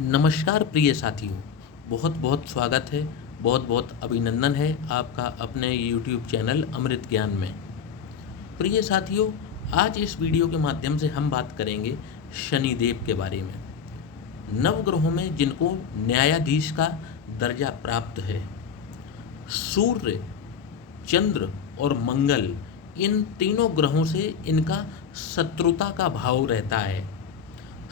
नमस्कार प्रिय साथियों, बहुत बहुत स्वागत है, बहुत बहुत अभिनंदन है आपका अपने यूट्यूब चैनल अमृत ज्ञान में। प्रिय साथियों, आज इस वीडियो के माध्यम से हम बात करेंगे शनिदेव के बारे में। नवग्रहों में जिनको न्यायाधीश का दर्जा प्राप्त है, सूर्य, चंद्र और मंगल, इन तीनों ग्रहों से इनका शत्रुता का भाव रहता है।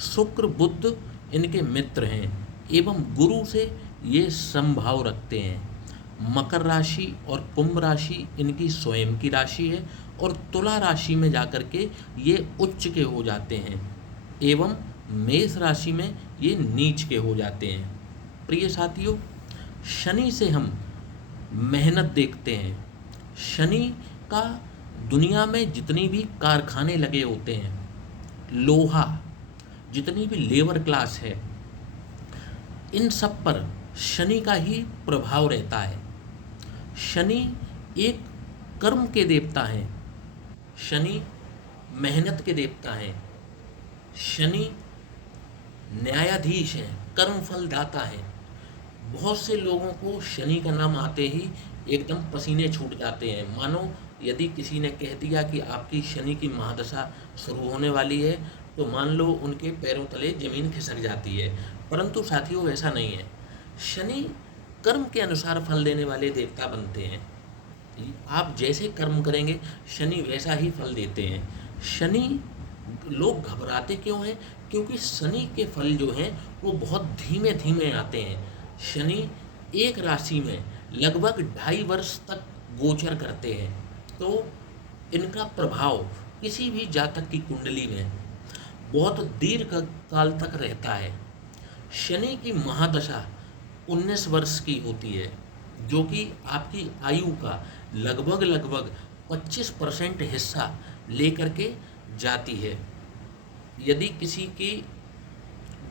शुक्र बुध इनके मित्र हैं एवं गुरु से ये समभाव रखते हैं। मकर राशि और कुंभ राशि इनकी स्वयं की राशि है और तुला राशि में जाकर के ये उच्च के हो जाते हैं एवं मेष राशि में ये नीच के हो जाते हैं। प्रिय साथियों, शनि से हम मेहनत देखते हैं। शनि का दुनिया में जितनी भी कारखाने लगे होते हैं, लोहा, जितनी भी लेबर क्लास है, इन सब पर शनि का ही प्रभाव रहता है। शनि एक कर्म के देवता हैं, शनि मेहनत के देवता हैं, शनि न्यायाधीश हैं, कर्मफल दाता हैं। बहुत से लोगों को शनि का नाम आते ही एकदम पसीने छूट जाते हैं, मानो यदि किसी ने कह दिया कि आपकी शनि की महादशा शुरू होने वाली है तो मान लो उनके पैरों तले जमीन खिसक जाती है। परंतु साथियों, ऐसा नहीं है। शनि कर्म के अनुसार फल देने वाले देवता बनते हैं। आप जैसे कर्म करेंगे शनि वैसा ही फल देते हैं। शनि, लोग घबराते क्यों हैं? क्योंकि शनि के फल जो हैं वो बहुत धीमे धीमे आते हैं। शनि एक राशि में लगभग 2.5 वर्ष तक गोचर करते हैं, तो इनका प्रभाव किसी भी जातक की कुंडली में बहुत दीर्घ काल तक रहता है। शनि की महादशा 19 वर्ष की होती है, जो कि आपकी आयु का लगभग 25% हिस्सा लेकर के जाती है। यदि किसी की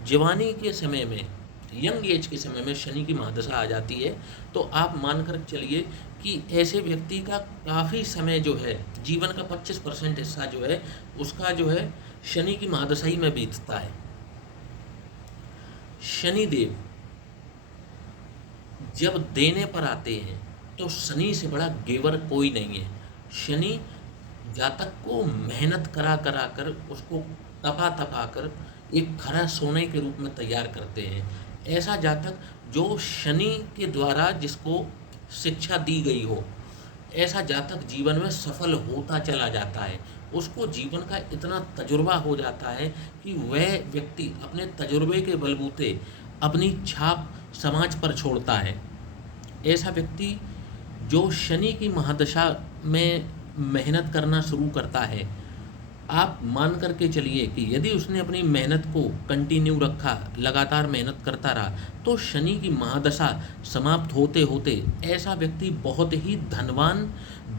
जवानी के समय में, यंग एज के समय में शनि की महादशा आ जाती है, तो आप मानकर चलिए कि ऐसे व्यक्ति का काफ़ी समय जो है, जीवन का 25% हिस्सा जो है उसका जो है शनि की महादशा ही में बीतता है। शनिदेव जब देने पर आते हैं तो शनि से बड़ा गेवर कोई नहीं है। शनि जातक को मेहनत करा करा कर, उसको तपा तपा कर एक खरा सोने के रूप में तैयार करते हैं। ऐसा जातक जो शनि के द्वारा जिसको शिक्षा दी गई हो, ऐसा जातक जीवन में सफल होता चला जाता है। उसको जीवन का इतना तजुर्बा हो जाता है कि वह व्यक्ति अपने तजुर्बे के बलबूते अपनी छाप समाज पर छोड़ता है। ऐसा व्यक्ति जो शनि की महादशा में मेहनत करना शुरू करता है, आप मान करके चलिए कि यदि उसने अपनी मेहनत को कंटिन्यू रखा, लगातार मेहनत करता रहा, तो शनि की महादशा समाप्त होते होते ऐसा व्यक्ति बहुत ही धनवान,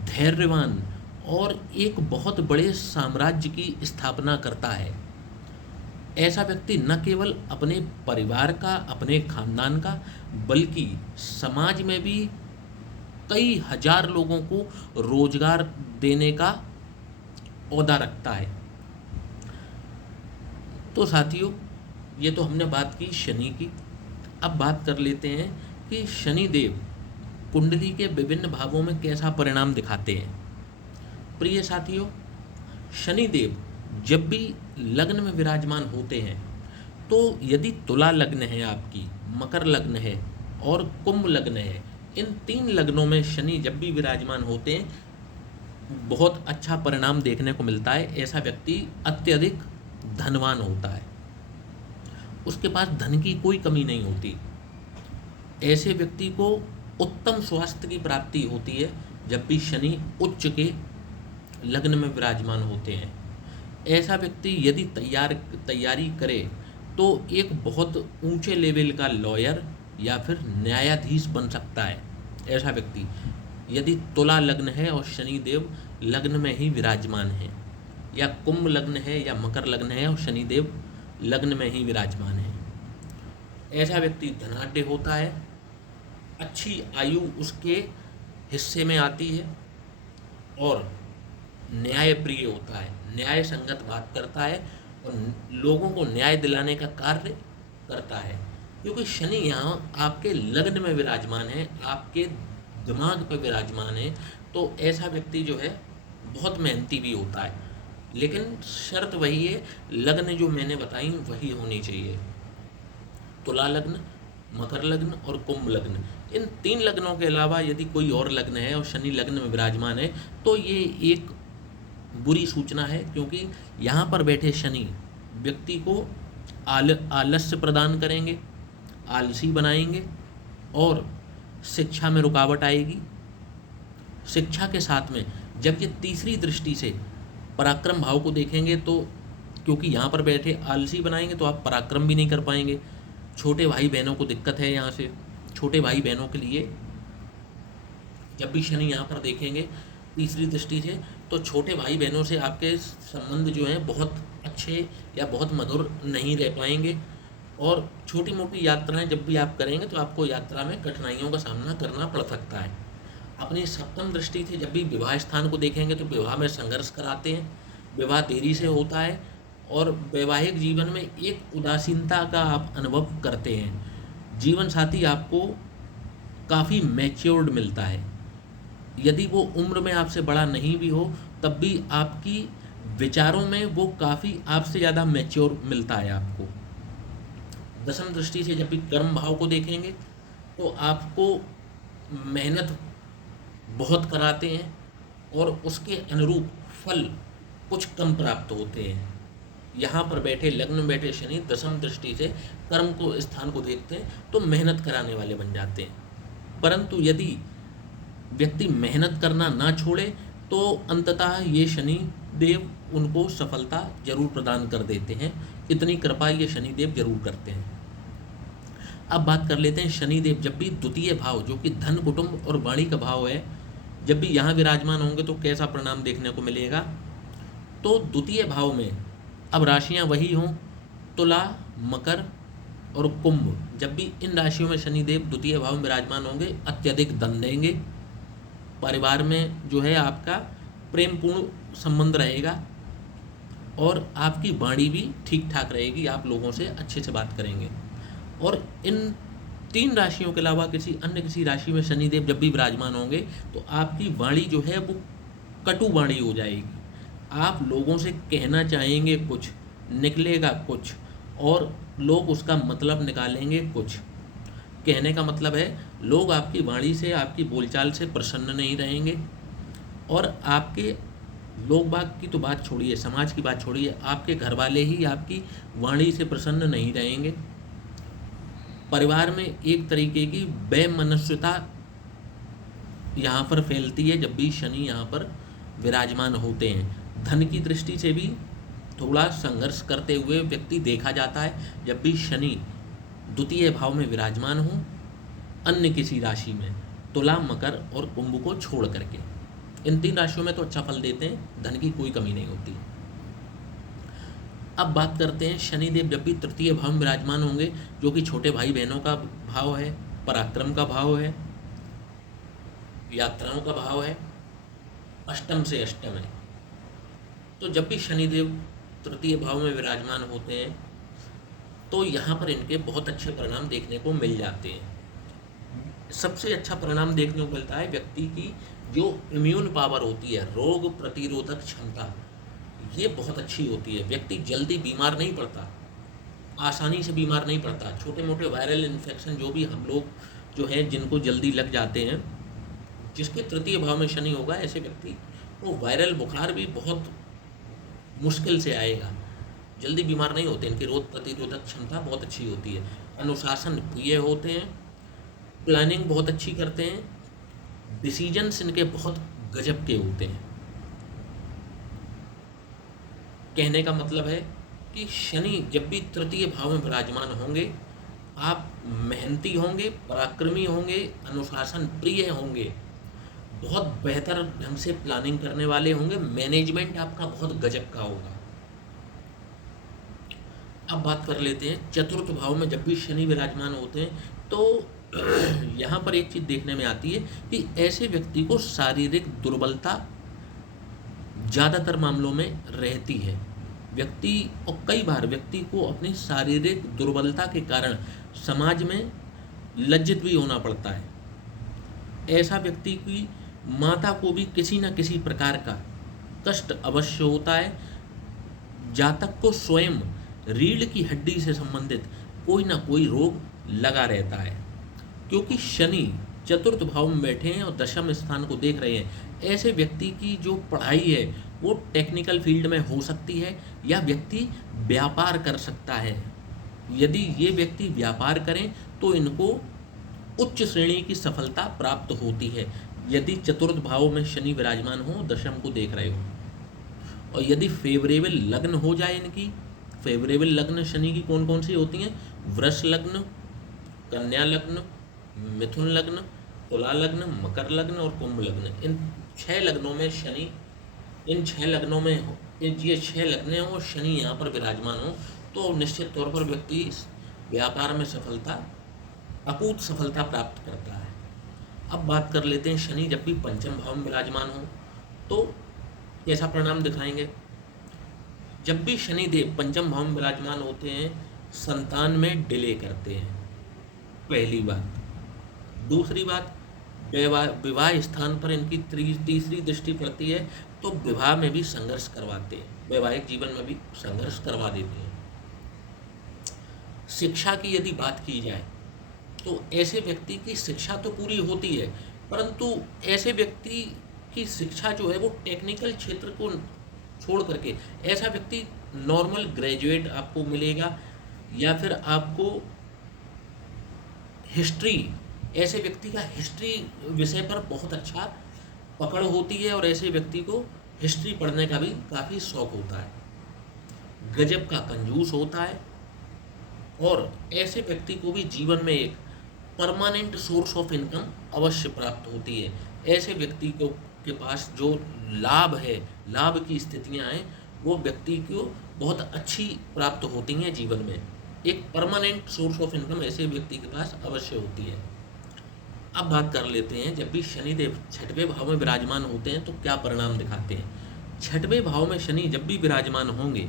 धैर्यवान और एक बहुत बड़े साम्राज्य की स्थापना करता है। ऐसा व्यक्ति न केवल अपने परिवार का, अपने खानदान का, बल्कि समाज में भी कई हजार लोगों को रोजगार देने का ओहदा रखता है। तो साथियों, ये तो हमने बात की शनि की। अब बात कर लेते हैं कि शनिदेव कुंडली के विभिन्न भावों में कैसा परिणाम दिखाते हैं। प्रिय साथियों, शनिदेव जब भी लग्न में विराजमान होते हैं, तो यदि तुला लग्न है आपकी, मकर लग्न है और कुंभ लग्न है, इन 3 लग्नों में शनि जब भी विराजमान होते हैं, बहुत अच्छा परिणाम देखने को मिलता है। ऐसा व्यक्ति अत्यधिक धनवान होता है, उसके पास धन की कोई कमी नहीं होती। ऐसे व्यक्ति को उत्तम स्वास्थ्य की प्राप्ति होती है जब भी शनि उच्च के लग्न में विराजमान होते हैं। ऐसा व्यक्ति यदि तैयारी करे तो एक बहुत ऊंचे लेवल का लॉयर या फिर न्यायाधीश बन सकता है। ऐसा व्यक्ति यदि तुला लग्न है और शनिदेव लग्न में ही विराजमान है, या कुंभ लग्न है या मकर लग्न है और शनिदेव लग्न में ही विराजमान है, ऐसा व्यक्ति धनाढ्य होता है, अच्छी आयु उसके हिस्से में आती है और न्याय प्रिय होता है, न्याय संगत बात करता है और लोगों को न्याय दिलाने का कार्य करता है, क्योंकि शनि यहाँ आपके लग्न में विराजमान है, आपके दिमाग पर विराजमान है। तो ऐसा व्यक्ति जो है बहुत मेहनती भी होता है, लेकिन शर्त वही है, लग्न जो मैंने बताई वही होनी चाहिए। तुला लग्न, मकर लग्न और कुंभ लग्न, इन 3 लग्नों के अलावा यदि कोई और लग्न है और शनि लग्न में विराजमान है तो ये एक बुरी सूचना है, क्योंकि यहाँ पर बैठे शनि व्यक्ति को आलस्य प्रदान करेंगे, आलसी बनाएंगे और शिक्षा में रुकावट आएगी। शिक्षा के साथ में जब ये तीसरी दृष्टि से पराक्रम भाव को देखेंगे तो क्योंकि यहाँ पर बैठे आलसी बनाएंगे तो आप पराक्रम भी नहीं कर पाएंगे। छोटे भाई बहनों को दिक्कत है, यहाँ से छोटे भाई बहनों के लिए जब भी शनि यहाँ पर देखेंगे तीसरी दृष्टि से तो छोटे भाई बहनों से आपके संबंध जो हैं बहुत अच्छे या बहुत मधुर नहीं रह पाएंगे, और छोटी मोटी यात्राएं जब भी आप करेंगे तो आपको यात्रा में कठिनाइयों का सामना करना पड़ सकता है। अपनी सप्तम दृष्टि से जब भी विवाह स्थान को देखेंगे तो विवाह में संघर्ष कराते हैं, विवाह देरी से होता है और वैवाहिक जीवन में एक उदासीनता का आप अनुभव करते हैं। जीवन साथी आपको काफ़ी मैच्योर्ड मिलता है, यदि वो उम्र में आपसे बड़ा नहीं भी हो तब भी आपकी विचारों में वो काफ़ी आपसे ज़्यादा मैच्योर मिलता है आपको। दसम दृष्टि से जब भी कर्म भाव को देखेंगे तो आपको मेहनत बहुत कराते हैं और उसके अनुरूप फल कुछ कम प्राप्त होते हैं। यहाँ पर बैठे लग्न में बैठे शनि दसम दृष्टि से कर्म को स्थान को देखते हैं तो मेहनत कराने वाले बन जाते हैं, परंतु यदि व्यक्ति मेहनत करना ना छोड़े तो अंततः ये शनि देव उनको सफलता जरूर प्रदान कर देते हैं। इतनी कृपा ये शनि देव जरूर करते हैं। अब बात कर लेते हैं शनि देव जब भी द्वितीय भाव जो कि धन कुटुंब और वाणी का भाव है, जब भी यहाँ विराजमान होंगे तो कैसा परिणाम देखने को मिलेगा। तो द्वितीय भाव में अब राशियाँ वही हों तुला, मकर और कुंभ, जब भी इन राशियों में शनि देव द्वितीय भाव में विराजमान होंगे अत्यधिक धन देंगे। परिवार में जो है आपका प्रेमपूर्ण संबंध रहेगा और आपकी वाणी भी ठीक ठाक रहेगी, आप लोगों से अच्छे से बात करेंगे। और इन 3 राशियों के अलावा किसी राशि में शनिदेव जब भी विराजमान होंगे तो आपकी वाणी जो है वो कटु वाणी हो जाएगी। आप लोगों से कहना चाहेंगे कुछ, निकलेगा कुछ और लोग उसका मतलब निकालेंगे कुछ। कहने का मतलब है लोग आपकी वाणी से, आपकी बोलचाल से प्रसन्न नहीं रहेंगे और आपके लोग बाग की तो बात छोड़िए, समाज की बात छोड़िए, आपके घर वाले ही आपकी वाणी से प्रसन्न नहीं रहेंगे। परिवार में एक तरीके की बेमनस्यता यहाँ पर फैलती है जब भी शनि यहाँ पर विराजमान होते हैं। धन की दृष्टि से भी थोड़ा संघर्ष करते हुए व्यक्ति देखा जाता है जब भी शनि द्वितीय भाव में विराजमान हो अन्य किसी राशि में, तुला, मकर और कुंभ को छोड़ करके। इन 3 राशियों में तो अच्छा फल देते हैं, धन की कोई कमी नहीं होती। अब बात करते हैं शनिदेव जब भी तृतीय भाव में विराजमान होंगे जो कि छोटे भाई बहनों का भाव है, पराक्रम का भाव है, यात्राओं का भाव है, अष्टम से अष्टम है। तो जब भी शनिदेव तृतीय भाव में विराजमान होते हैं तो यहाँ पर इनके बहुत अच्छे परिणाम देखने को मिल जाते हैं। सबसे अच्छा परिणाम देखने को मिलता है व्यक्ति की जो इम्यून पावर होती है, रोग प्रतिरोधक क्षमता, ये बहुत अच्छी होती है। व्यक्ति जल्दी बीमार नहीं पड़ता, आसानी से बीमार नहीं पड़ता। छोटे मोटे वायरल इन्फेक्शन जो भी हम लोग जो हैं जिनको जल्दी लग जाते हैं, जिसके तृतीय भाव में शनि होगा ऐसे व्यक्ति को वायरल बुखार भी बहुत मुश्किल से आएगा, जल्दी बीमार नहीं होते। इनकी रोग प्रतिरोधक क्षमता बहुत अच्छी होती है, अनुशासन प्रिय होते हैं, प्लानिंग बहुत अच्छी करते हैं, डिसीजंस इनके बहुत गजब के होते हैं। कहने का मतलब है कि शनि जब भी तृतीय भाव में विराजमान होंगे आप मेहनती होंगे, पराक्रमी होंगे, अनुशासन प्रिय होंगे, बहुत बेहतर ढंग से प्लानिंग करने वाले होंगे, मैनेजमेंट आपका बहुत गजब का होगा। अब बात कर लेते हैं चतुर्थ भाव में जब भी शनि विराजमान होते हैं तो यहाँ पर एक चीज़ देखने में आती है कि ऐसे व्यक्ति को शारीरिक दुर्बलता ज़्यादातर मामलों में रहती है। व्यक्ति और कई बार व्यक्ति को अपनी शारीरिक दुर्बलता के कारण समाज में लज्जित भी होना पड़ता है। ऐसा व्यक्ति की माता को भी किसी न किसी प्रकार का कष्ट अवश्य होता है। जातक को स्वयं रीढ़ की हड्डी से संबंधित कोई ना कोई रोग लगा रहता है, क्योंकि शनि चतुर्थ भाव में बैठे हैं और दशम स्थान को देख रहे हैं। ऐसे व्यक्ति की जो पढ़ाई है वो टेक्निकल फील्ड में हो सकती है, या व्यक्ति व्यापार कर सकता है। यदि ये व्यक्ति व्यापार करें तो इनको उच्च श्रेणी की सफलता प्राप्त होती है, यदि चतुर्थ भाव में शनि विराजमान हो, दशम को देख रहे हो। और यदि फेवरेबल लग्न हो जाए इनकी, फेवरेबल लग्न शनि की कौन कौन सी होती हैं? वृष लग्न, कन्या लग्न, मिथुन लग्न, तुला लग्न, मकर लग्न और कुंभ लग्न। इन 6 लग्नों में शनि, इन 6 लग्नों में ये 6 लग्न और शनि यहाँ पर विराजमान हो तो निश्चित तौर पर व्यक्ति व्यापार में सफलता, अकूत सफलता प्राप्त करता है। अब बात कर लेते हैं, शनि जब भी पंचम भाव में विराजमान हो तो कैसा परिणाम दिखाएंगे। जब भी शनि देव पंचम भाव में विराजमान होते हैं, संतान में डिले करते हैं, पहली बात। दूसरी बात, विवाह स्थान पर इनकी तीसरी दृष्टि पड़ती है तो विवाह में भी संघर्ष करवाते हैं, वैवाहिक जीवन में भी संघर्ष करवा देते हैं। शिक्षा की यदि बात की जाए तो ऐसे व्यक्ति की शिक्षा तो पूरी होती है, परंतु ऐसे व्यक्ति की शिक्षा जो है वो टेक्निकल क्षेत्र को छोड़ करके, ऐसा व्यक्ति नॉर्मल ग्रेजुएट आपको मिलेगा, या फिर आपको हिस्ट्री, ऐसे व्यक्ति का हिस्ट्री विषय पर बहुत अच्छा पकड़ होती है और ऐसे व्यक्ति को हिस्ट्री पढ़ने का भी काफ़ी शौक होता है। गजब का कंजूस होता है और ऐसे व्यक्ति को भी जीवन में एक परमानेंट सोर्स ऑफ इनकम अवश्य प्राप्त होती है। ऐसे व्यक्ति को के पास जो लाभ है, लाभ की स्थितियां हैं, वो व्यक्ति को बहुत अच्छी प्राप्त होती हैं जीवन में। एक परमानेंट सोर्स ऑफ इनकम ऐसे व्यक्ति के पास अवश्य होती है। अब बात कर लेते हैं, जब भी शनिदेव छठवें भाव में विराजमान होते हैं तो क्या परिणाम दिखाते हैं। छठवें भाव में शनि जब भी विराजमान होंगे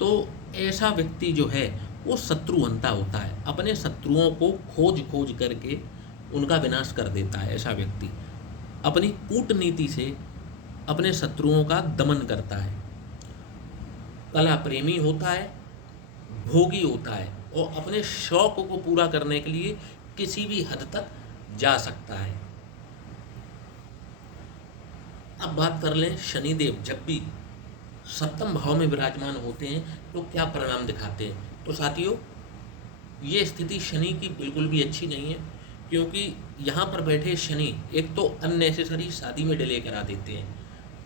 तो ऐसा व्यक्ति जो है वो शत्रुहंता होता है, अपने शत्रुओं को खोज करके उनका विनाश कर देता है। ऐसा व्यक्ति अपनी कूटनीति से अपने शत्रुओं का दमन करता है। कला प्रेमी होता है, भोगी होता है और अपने शौक को पूरा करने के लिए किसी भी हद तक जा सकता है। अब बात कर लें, शनिदेव जब भी सप्तम भाव में विराजमान होते हैं तो क्या परिणाम दिखाते हैं। तो साथियों, ये स्थिति शनि की बिल्कुल भी अच्छी नहीं है, क्योंकि यहाँ पर बैठे शनि एक तो अननेसेसरी शादी में डिले करा देते हैं,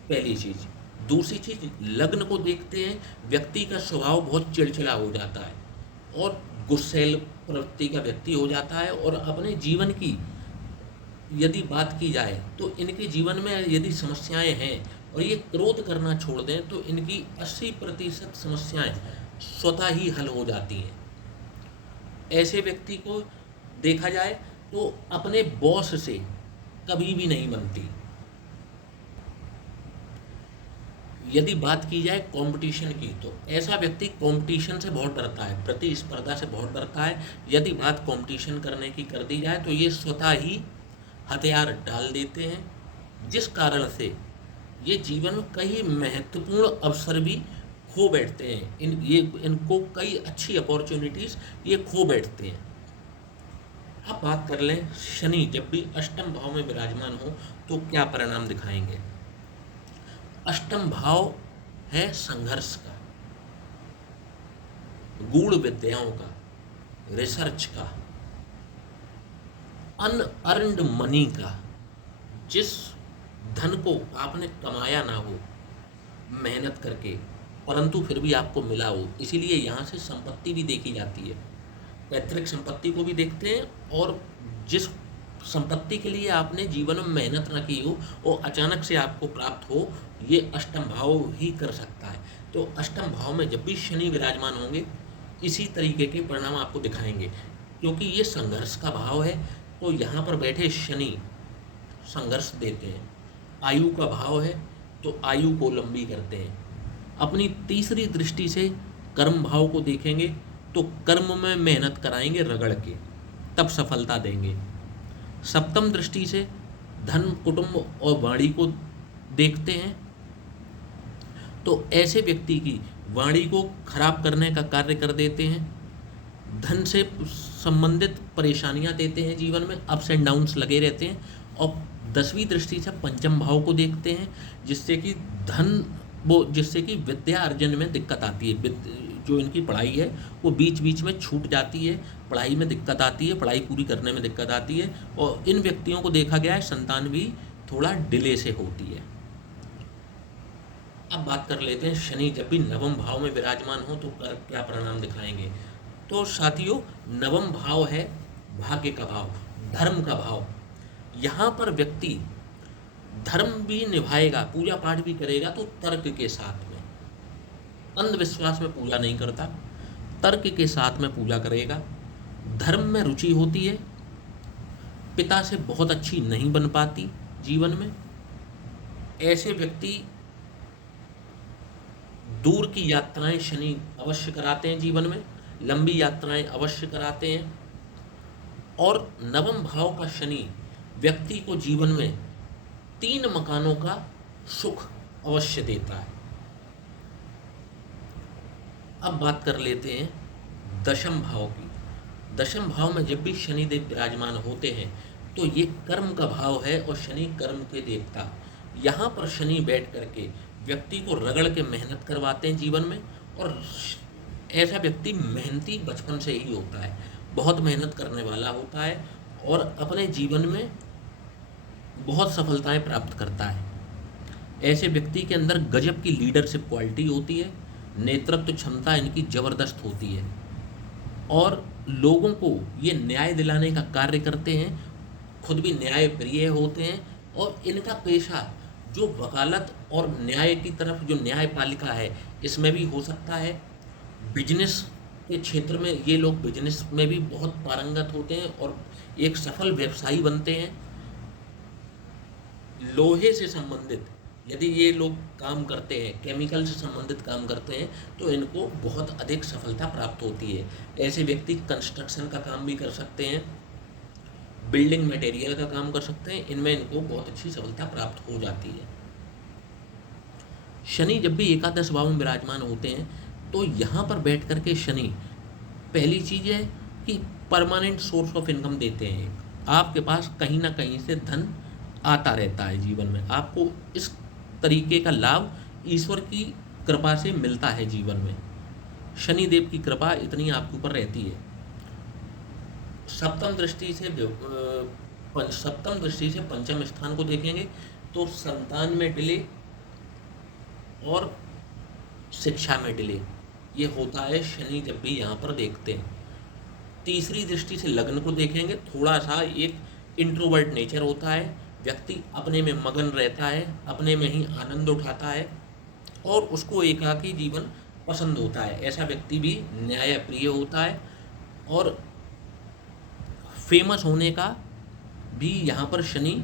पहली चीज़। दूसरी चीज़, लग्न को देखते हैं, व्यक्ति का स्वभाव बहुत चिड़चिड़ा हो जाता है और गुस्सैल प्रवृत्ति का व्यक्ति हो जाता है। और अपने जीवन की यदि बात की जाए तो इनके जीवन में यदि समस्याएं हैं और ये क्रोध करना छोड़ दें तो इनकी 80% समस्याएं स्वतः ही हल हो जाती हैं। ऐसे व्यक्ति को देखा जाए तो अपने बॉस से कभी भी नहीं बनती। यदि बात की जाए कंपटीशन की तो ऐसा व्यक्ति कंपटीशन से बहुत डरता है, प्रतिस्पर्धा से बहुत डरता है। यदि बात कंपटीशन करने की कर दी जाए तो ये स्वतः ही हथियार डाल देते हैं, जिस कारण से ये जीवन में कई महत्वपूर्ण अवसर भी खो बैठते हैं। इनको कई अच्छी अपॉर्चुनिटीज़ ये खो बैठते हैं। अब बात कर लें, शनि जब भी अष्टम भाव में विराजमान हो तो क्या परिणाम दिखाएंगे। अष्टम भाव है संघर्ष का, गूढ़ विद्याओं का, रिसर्च का, अनअर्न्ड मनी का, जिस धन को आपने कमाया ना हो मेहनत करके, परंतु फिर भी आपको मिला हो। इसीलिए यहाँ से संपत्ति भी देखी जाती है, पैतृक संपत्ति को भी देखते हैं। और जिस संपत्ति के लिए आपने जीवन में मेहनत न की हो और अचानक से आपको प्राप्त हो, ये अष्टम भाव ही कर सकता है। तो अष्टम भाव में जब भी शनि विराजमान होंगे इसी तरीके के परिणाम आपको दिखाएंगे, क्योंकि ये संघर्ष का भाव है। तो यहाँ पर बैठे शनि संघर्ष देते हैं। आयु का भाव है तो आयु को लंबी करते हैं। अपनी तीसरी दृष्टि से कर्म भाव को देखेंगे तो कर्म में मेहनत कराएंगे रगड़ के, तब सफलता देंगे। सप्तम दृष्टि से धन, कुटुंब और वाणी को देखते हैं तो ऐसे व्यक्ति की वाणी को खराब करने का कार्य कर देते हैं, धन से संबंधित परेशानियां देते हैं, जीवन में अप्स एंड डाउन्स लगे रहते हैं। और 10वीं दृष्टि से पंचम भाव को देखते हैं, जिससे कि विद्या अर्जन में दिक्कत आती है। जो इनकी पढ़ाई है वो बीच बीच में छूट जाती है, पढ़ाई में दिक्कत आती है, पढ़ाई पूरी करने में दिक्कत आती है। और इन व्यक्तियों को देखा गया है संतान भी थोड़ा डिले से होती है। अब बात कर लेते हैं शनि जब भी नवम भाव में विराजमान हो तो क्या परिणाम दिखाएंगे। तो साथियों, नवम भाव है भाग्य का भाव, धर्म का भाव। यहाँ पर व्यक्ति धर्म भी निभाएगा, पूजा पाठ भी करेगा तो तर्क के साथ में, अंधविश्वास में पूजा नहीं करता, तर्क के साथ में पूजा करेगा। धर्म में रुचि होती है, पिता से बहुत अच्छी नहीं बन पाती जीवन में। ऐसे व्यक्ति दूर की यात्राएं शनि अवश्य कराते हैं, जीवन में लंबी यात्राएं अवश्य कराते हैं। और नवम भाव का शनि व्यक्ति को जीवन में 3 मकानों का सुख अवश्य देता है। अब बात कर लेते हैं दशम भाव की। दशम भाव में जब भी शनिदेव विराजमान होते हैं तो ये कर्म का भाव है और शनि कर्म के देवता। यहाँ पर शनि बैठ करके व्यक्ति को रगड़ के मेहनत करवाते हैं जीवन में। और ऐसा व्यक्ति मेहनती बचपन से ही होता है, बहुत मेहनत करने वाला होता है और अपने जीवन में बहुत सफलताएं प्राप्त करता है। ऐसे व्यक्ति के अंदर गजब की लीडरशिप क्वालिटी होती है, नेतृत्व क्षमता इनकी ज़बरदस्त होती है और लोगों को ये न्याय दिलाने का कार्य करते हैं, खुद भी न्याय प्रिय होते हैं। और इनका पेशा जो वकालत और न्याय की तरफ, जो न्यायपालिका है, इसमें भी हो सकता है। बिजनेस के क्षेत्र में ये लोग बिजनेस में भी बहुत पारंगत होते हैं और एक सफल व्यवसायी बनते हैं। लोहे से संबंधित यदि ये लोग काम करते हैं, केमिकल से संबंधित काम करते हैं तो इनको बहुत अधिक सफलता प्राप्त होती है। ऐसे व्यक्ति कंस्ट्रक्शन का काम भी कर सकते हैं, बिल्डिंग मटेरियल का काम कर सकते हैं, इनमें इनको बहुत अच्छी सफलता प्राप्त हो जाती है। शनि जब भी एकादश भाव में विराजमान होते हैं तो यहाँ पर बैठ कर के शनि पहली चीज़ है कि परमानेंट सोर्स ऑफ इनकम देते हैं। आपके पास कहीं ना कहीं से धन आता रहता है जीवन में, आपको इस तरीके का लाभ ईश्वर की कृपा से मिलता है जीवन में। शनि देव की कृपा इतनी आपके ऊपर रहती है। सप्तम दृष्टि से पंचम स्थान को देखेंगे तो संतान में डिले और शिक्षा में डिले ये होता है शनि जब भी यहाँ पर देखते हैं। तीसरी दृष्टि से लग्न को देखेंगे, थोड़ा सा एक इंट्रोवर्ट नेचर होता है, व्यक्ति अपने में मगन रहता है, अपने में ही आनंद उठाता है और उसको एकाकी जीवन पसंद होता है। ऐसा व्यक्ति भी न्यायप्रिय होता है और फेमस होने का भी यहाँ पर शनि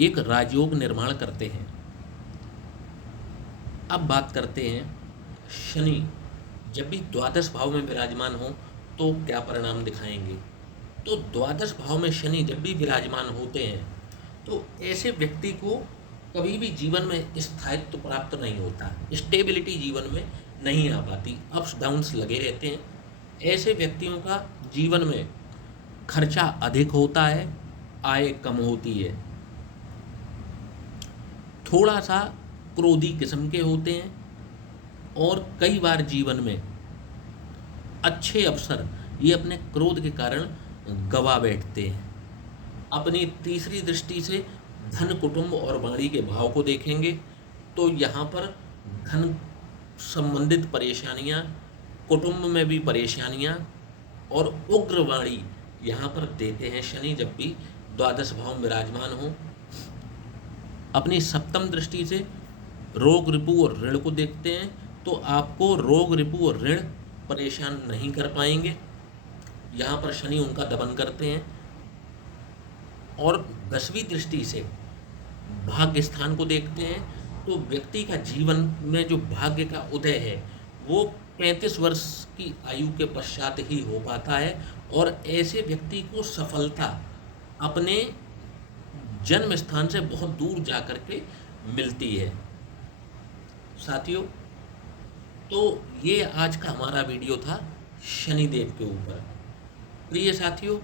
एक राजयोग निर्माण करते हैं। अब बात करते हैं शनि जब भी द्वादश भाव में विराजमान हो तो क्या परिणाम दिखाएंगे। तो द्वादश भाव में शनि जब भी विराजमान होते हैं तो ऐसे व्यक्ति को कभी भी जीवन में स्थायित्व प्राप्त नहीं होता, स्टेबिलिटी जीवन में नहीं आ पाती, अप्स डाउन्स लगे रहते हैं। ऐसे व्यक्तियों का जीवन में खर्चा अधिक होता है, आय कम होती है, थोड़ा सा क्रोधी किस्म के होते हैं और कई बार जीवन में अच्छे अवसर ये अपने क्रोध के कारण गवा बैठते हैं। अपनी तीसरी दृष्टि से धन, कुटुंब और वाणी के भाव को देखेंगे तो यहाँ पर धन संबंधित परेशानियाँ, कुटुंब में भी परेशानियाँ और उग्र वाणी यहाँ पर देते हैं शनि जब भी द्वादश भाव में विराजमान हो। अपनी सप्तम दृष्टि से रोग, रिपु और ऋण को देखते हैं तो आपको रोग, रिपु और ऋण परेशान नहीं कर पाएंगे, यहाँ पर शनि उनका दमन करते हैं। और 10वीं दृष्टि से भाग्य स्थान को देखते हैं तो व्यक्ति का जीवन में जो भाग्य का उदय है वो 35 वर्ष की आयु के पश्चात ही हो पाता है, और ऐसे व्यक्ति को सफलता अपने जन्म स्थान से बहुत दूर जा कर के मिलती है। साथियों, तो ये आज का हमारा वीडियो था शनिदेव के ऊपर। प्रिय साथियों,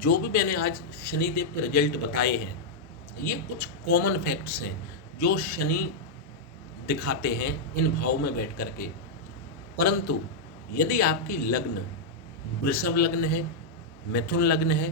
जो भी मैंने आज शनिदेव के रिजल्ट बताए हैं, ये कुछ कॉमन फैक्ट्स हैं जो शनि दिखाते हैं इन भाव में बैठ कर के। परंतु यदि आपकी लग्न वृषभ लग्न है, मिथुन लग्न है,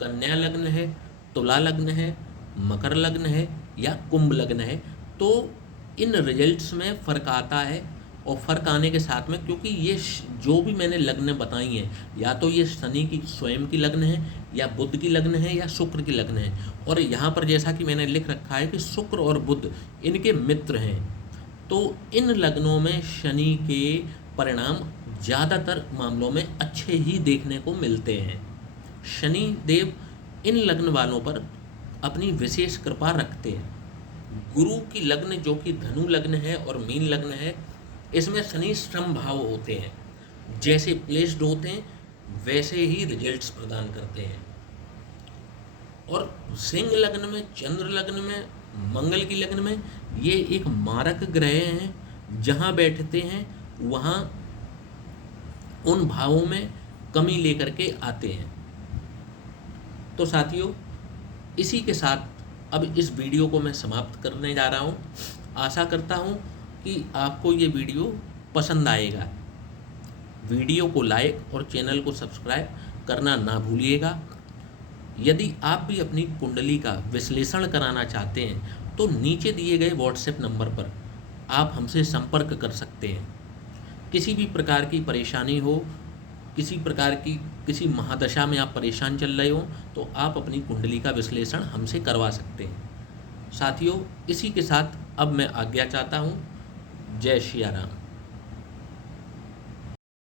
कन्या लग्न है, तुला लग्न है, मकर लग्न है या कुंभ लग्न है, तो इन रिजल्ट्स में फ़र्क आता है। और फ़र्क आने के साथ में, क्योंकि ये जो भी मैंने लग्न बताई हैं, या तो ये शनि की स्वयं की लग्न है, या बुध की लग्न है, या शुक्र की लग्न है। और यहाँ पर जैसा कि मैंने लिख रखा है कि शुक्र और बुध इनके मित्र हैं, तो इन लग्नों में शनि के परिणाम ज़्यादातर मामलों में अच्छे ही देखने को मिलते हैं। शनि देव इन लग्न वालों पर अपनी विशेष कृपा रखते हैं। गुरु की लग्न जो कि धनु लग्न है और मीन लग्न है, इसमें शनि श्रम भाव होते हैं। जैसे प्लेस्ड होते हैं वैसे ही रिजल्ट्स प्रदान करते हैं। और सिंह लग्न में, चंद्र लग्न में, मंगल की लग्न में ये एक मारक ग्रह हैं, जहाँ बैठते हैं वहाँ उन भावों में कमी लेकर के आते हैं। तो साथियों, इसी के साथ अब इस वीडियो को मैं समाप्त करने जा रहा हूँ। आशा करता हूँ कि आपको ये वीडियो पसंद आएगा। वीडियो को लाइक और चैनल को सब्सक्राइब करना ना भूलिएगा। यदि आप भी अपनी कुंडली का विश्लेषण कराना चाहते हैं तो नीचे दिए गए व्हाट्सएप नंबर पर आप हमसे संपर्क कर सकते हैं। किसी भी प्रकार की परेशानी हो, किसी प्रकार की किसी महादशा में आप परेशान चल रहे हो, तो आप अपनी कुंडली का विश्लेषण हमसे करवा सकते हैं। साथियों, इसी के साथ अब मैं आज्ञा चाहता हूँ। जय श्री राम।